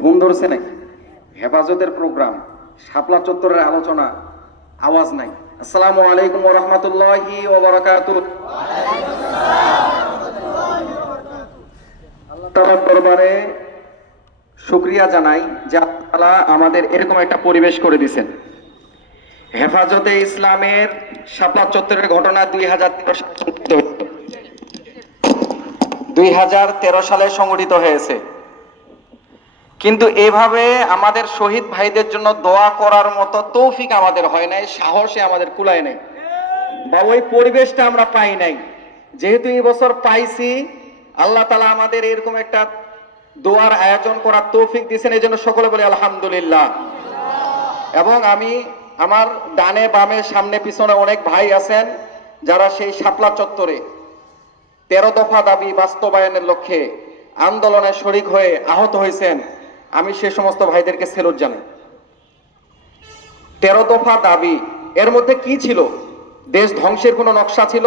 ঘুম ধরছে নাকি? হেফাজতের প্রোগ্রাম, শাপলা চত্বরের আলোচনা, আওয়াজ নাই। আসসালামু আলাইকুম রাহমাতুল্লাহি দরবারে শুকরিয়া জানাই যে আল্লাহ আমাদের এরকম একটা পরিবেশ করে দিয়েছেন। হেফাজতে ইসলামের শাপলা চত্বরের ঘটনা দুই হাজার দুই হাজার তেরো সালে সংগঠিত হয়েছে। কিন্তু এভাবে আমাদের শহীদ ভাইদের জন্য দোয়া করার মতো তৌফিক আমাদের হয় নাই, সাহসে আমাদের কুলায় নাই। বা ওই পরিবেশটা আমরা পাই নাই। যেহেতু এই বছর পাইছি, আল্লাহ তালা আমাদের এরকম একটা দোয়ার আয়োজন করার তৌফিক দিয়েছেন এই জন্য সকলে বলি আলহামদুলিল্লাহ। এবং আমি আমার ডানে বামে সামনে পিছনে অনেক ভাই আছেন, যারা সেই শাপলা চত্বরে। তেরো দফা দাবি বাস্তবায়নের লক্ষ্যে আন্দোলনে শরিক হয়ে আহত হয়েছেন আমি সে সমস্ত ভাইদেরকে সেলুট জানাই। তেরো দফা দাবি, এর মধ্যে কি ছিল? দেশ ধ্বংসের কোনো নকশা ছিল?